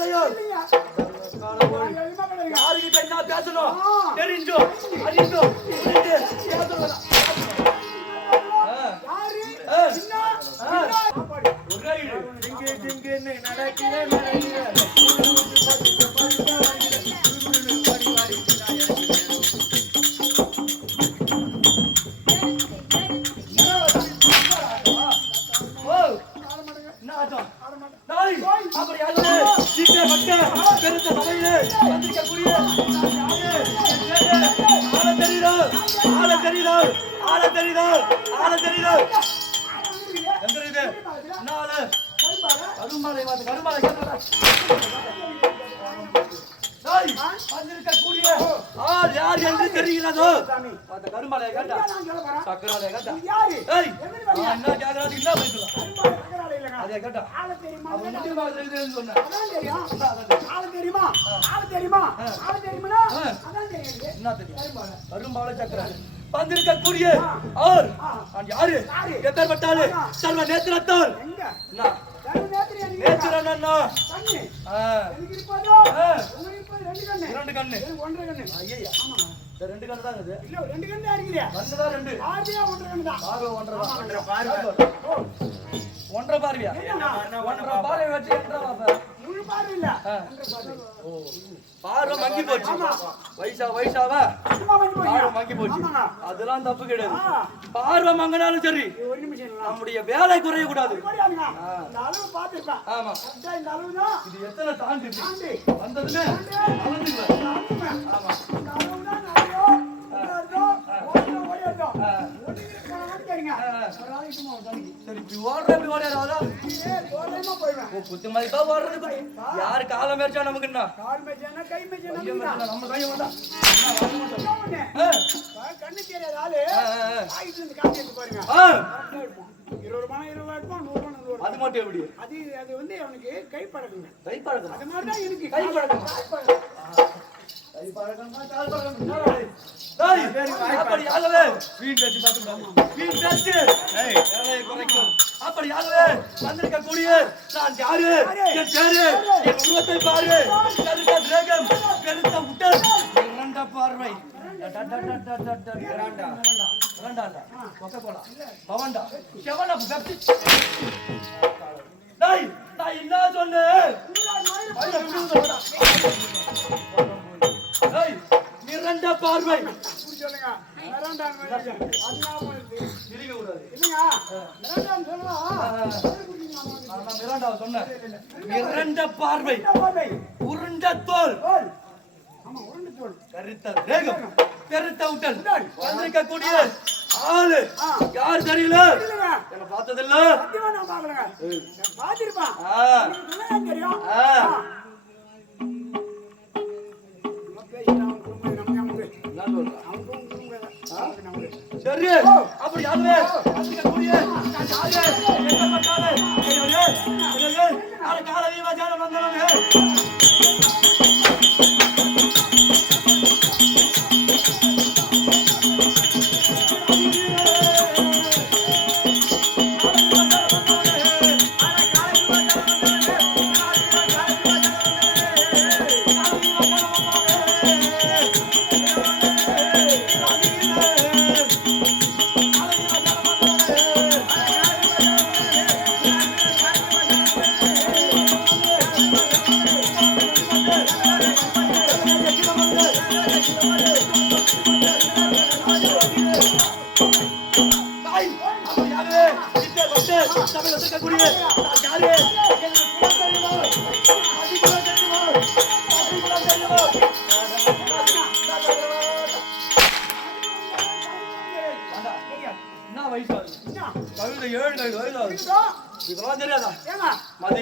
மம்மதையோ யாருக்கிட்ட என்ன பேசணும்? தெரிஞ்சோ அறிஞ்சோ. மக்க பெருத்த சபையிலே வந்திருக்கக்கூடிய ஆள தெரியுதோ ஆள தெரியுதோ ஆள தெரியுதோ ஆள தெரியுதோ எங்க இருக்குது என்ன ஆளு கருமாலை கருமாலை வந்திருக்கக்கூடிய ஆள் யார் என்று தெரிகிறதோ அந்த கருமாலையை கேட்டா சக்கராலையை கேட்டா ஏய் நான் என்ன கேக்குறது இல்ல போயிட்டு அதே கேட்டா அவன் முக்கியமாக தெரியுதுன்னு சொன்னேன் என்ன தெரியும்? கரும்பால சக்கரம் வந்திருக்கக்கூடிய ஆள். நான் யாரு? எப்பேற்பட்டாலு சர்வ நேத்திரத்தால். என்ன? நேத்திரன் அண்ணா. ஆ, ஆ, இரண்டு கண்ணு. ஐயா இந்த ரெண்டு கண்ணு தான் இருக்குது கண்ணு தான் ரெண்டு பார்வை ஒன்றரை தான். ஒன்றரை பார்வையா? ஒன்றரை பார்வை? வச்சு என்ற பார்ப்பேன் பார்வை மங்கி போச்சு. வயசா வயசாவ பார்வை மங்கி போச்சு. அதெல்லாம் தப்பு கிடையாது. பார்வை மங்கினாலும் சரி. நம்முடைய வேலை குறைய கூடாது ஆமா. இது எத்தனை தாண்டி வந்ததுமே ஆமா. குத்து ஓடுறது. யாரு காலம் மேய்ச்சா நமக்கு என்ன கையை மேய்ச்சா நம்ம கையை வந்தா கண்ணு தெரியாத ஆளு ஆயிட்டு இருந்து எடுத்து பாருங்க. இருபது ரூபாய் இருபது ரூபாய் நூறு அது மட்டும் எப்படி? அது அது வந்து அவனுக்கு கை பழக்குங்க. கை பழக்கம்? அது மாதிரி தான் எனக்கு கை பழக்கம். கை பழக்கமா, கால் நான் யாரு என் பேரு என் உருவத்தை பாரு கருத்த கருத்த இரண்ட பார்வை பெப்சி டேய் நான் என்ன சொன்னேன்? இரண்ட பார்வை. இரண்ட பார்வை. உருண்ட தோல். கருத்த வேகம். பெருத்த உடல். வந்திருக்கக்கூடிய ஆளு. யார் தெரியல? என்ன பார்த்ததில்ல. சொன்னா தெரியும்? சரி. அப்படி யாருமே வந்திருக்கக்கூடிய நாளை காலை வந்தவங்க.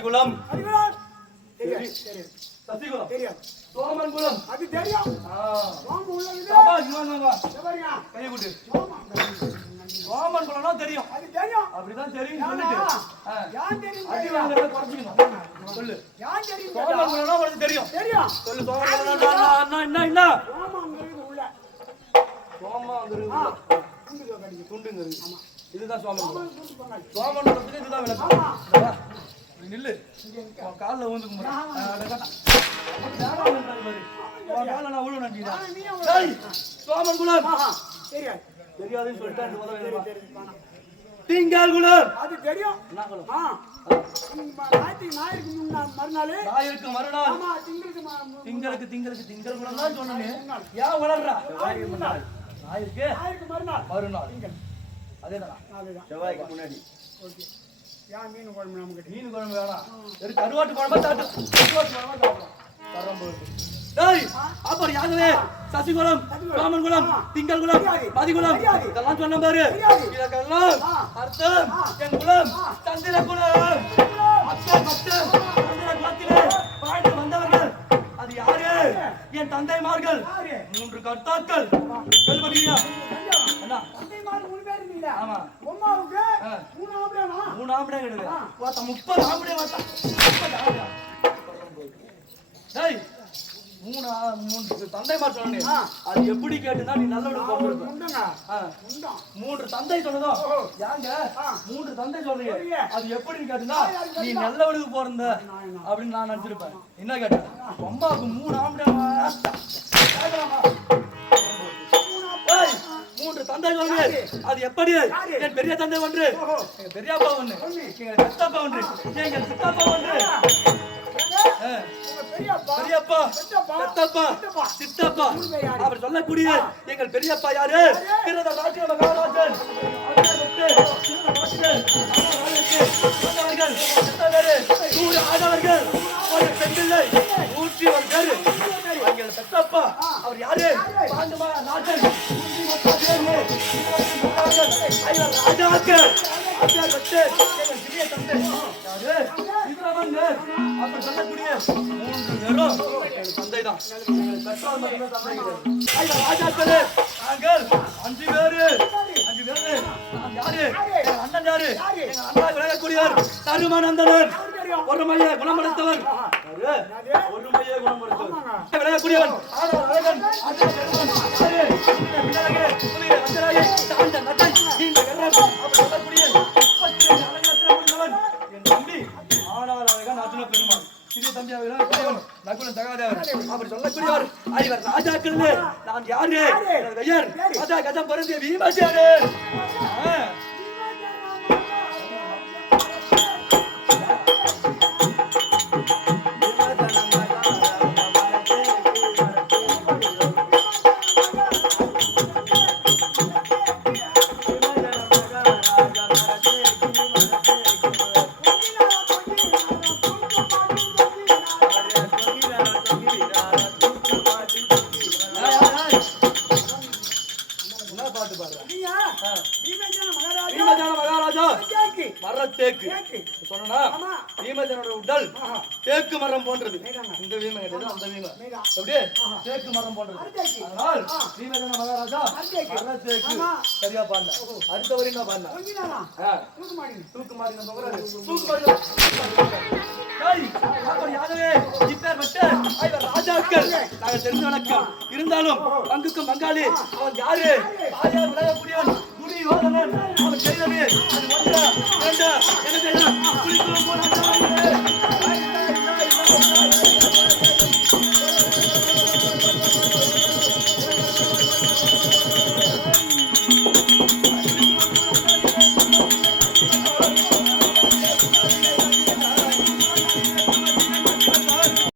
அதுங்களா தெரியும் தெரியும். சசிகுலம். தெரியும். சோமன் குலம் அது தெரியும். கையை. சோமன் குலம்னா தெரியும். அது தெரியும். அப்படிதான் தெரியும். யார் தெரியும்? அடி தெரியும். வாங்குறத குறைச்சிக்கணும். சொல்லு. யார் தெரியும்? சோமன் கேட்டா, குலம்னா உனக்கு தெரியும். தெரியும். சொல்லு சோமன் குலம்னா என்ன? என்ன என்ன ஆமாங்கிறது உள்ள. சோமாங்கிறது துண்டுங்கிறது. இதுதான் சோமன். சோமன் இதுதான் விளக்கம். நில்லு. உன் காலில் ஊந்து கும்பிடு. ஆ, அதை காட்டா. நேரா வந்தாரு பாரு. உன் காலில் நான் விழுவேன் நினைச்சீங்களா? ஆனா, நீ அவன் டேய், சோமன் குலம் ஆஹா, தெரியாது. தெரியாதுன்னு சொல்லிட்டு ரெண்டு உதவி வேணுமா? தெரியும், பணம். திங்கள் குலம் அது தெரியும். ஞாயிற்கு முன்னா மறுநாள். ஞாயிற்கு மறுநாள். ஆமா திங்களுக்கு திங்களுக்கு திங்களுக்கு திங்கள் குலம் தான் சொன்னேன். ஏன் வளர்றா? ஞாயிற்கு முன்னாள். ஞாயிற்கு ஞாயிற்கு மறுநாள். மறுநாள். திங்கள். அதேதான்? அதுதான். செவ்வாய்க்கு முன்னாடி. ஓகே. ஏன் மீன் குழம்பு மீன் குழம்பு வேணாம் வெறும் கருவாட்டு குழம்பா சாப்பிட்டு கருவாட்டு குழம்பா சாப்பிடும் வரும்போது டேய் அப்புறம் யாகவே சசிகுலம் ராமன்குலம் திங்கள்குலம் மதிகுலம் இதெல்லாம் சொன்ன பாரு. இதற்கெல்லாம் அர்த்தம் என் குலம் தந்திர குலம். அத்தை பத்து தந்திர குலத்திலே வாழ்ந்து வந்தவர்கள் அது யாரு? என் தந்தைமார்கள். மூன்று கர்த்தாக்கள். கேள்விப்பட்டீங்களா அண்ணா. தந்தைமார் மூணு பேர் இருந்தீங்க ஆமா. ஆம்பளை கிடையாது. முப்பது ஆம்பளை வாத்தா முப்பது டேய் மூணு மூன்று தந்தைமார் சொன்னேன். அது எப்படி கேட்டுனா நீ உண்டம் மூன்று தந்தை சொன்னதும் ஏங்க மூன்று தந்தை சொல்றீங்க. அது எப்படின்னு கேட்டுனா நீ நல்லவனுக்கு பிறந்த அப்படின்னு நான் நினைச்சிருப்பேன். என்ன கேட்டேன் அம்மாவுக்கு மூணு ஆம்பளை மூன்று தந்தை சொல்லுங்க அது எப்படி? என் பெரிய தந்தை ஒன்று. எங்க பெரியப்பா ஒன்று. எங்க சித்தப்பா ஒன்று. எங்க சித்தப்பா ஒன்று. பெரியப்பா? சித்தப்பா, சித்தப்பா. அவர் சொல்லக்கூடிய எங்கள் பெரியப்பா யாரு? கிரத ராஜ்ய மகாராஜன்? நூறு ஆடவர்கள் ஒரு பெண்பிள்ளை நூற்றி ஒரு பேரு எங்கள் பெத்தப்பா அவர் யாரு? பாண்டுமா ராஜன். நூற்றி ராஜாக்கள் ராஜா எங்கள் சிறிய தந்தை. யாரு? சிவராமன் அப்படி சொல்லக்கூடிய மூன்று பேரும் எங்கள் தந்தை தான். எங்கள் மட்டுமே தந்தை. ஐயா, நாங்கள் அஞ்சு பேரு. அஞ்சு பேரு. யாரு? அண்ணன் யாரு? அண்ணா விளையக்கூடியவர் தருமானந்தனர் ஒரு மைய குணமடைத்தவர் யாரு? ஒரு மைய குணமடைத்தவர் விளையக்கூடியவன் ஆனால் அழகன் அண்ணன் பெருமான் யாரு இந்த பிள்ளையாக புதிய வஞ்சராகி தாண்ட நட்டை நீண்ட கர்ணன் அப்படி சொல்லக்கூடிய முப்பத்தி ஏழு அழகத்தில் முடிந்தவன் என் தம்பி ஆனால் அழகன் அர்ஜுன பெருமான் சிறிய தம்பி அவர்கள் பெரியவன். நகுலன் சகாதேவன் அப்படி சொல்லக்கூடியவர் ஐவர் ராஜாக்கள் நான் யாரு? பெயர் ராஜா கஜம் பொருந்திய பீமசேனு பீமசேனோட உடல். தேக்கு மரம் போன்றது. இந்த கிடையாது அந்த மேடா அப்படியே தேக்கு மரம் போன்றது. அதனால் பீமசேன மகாராஜா தேக்கு. சரியா பாடின. அடுத்த வரையும் நான் ஆ. தூக்கு மாறி. தூக்கு மாறி ராஜாக்கள். தெரிஞ்ச வணக்கம். இருந்தாலும் பங்குக்கும் பங்காளி. அவன் யாரு? ஆயார் விளையக்கூடியவன் துரியோதனன் அவன் செய்தது அது ஒன்றா இரண்டா என்ன செய்யலாம்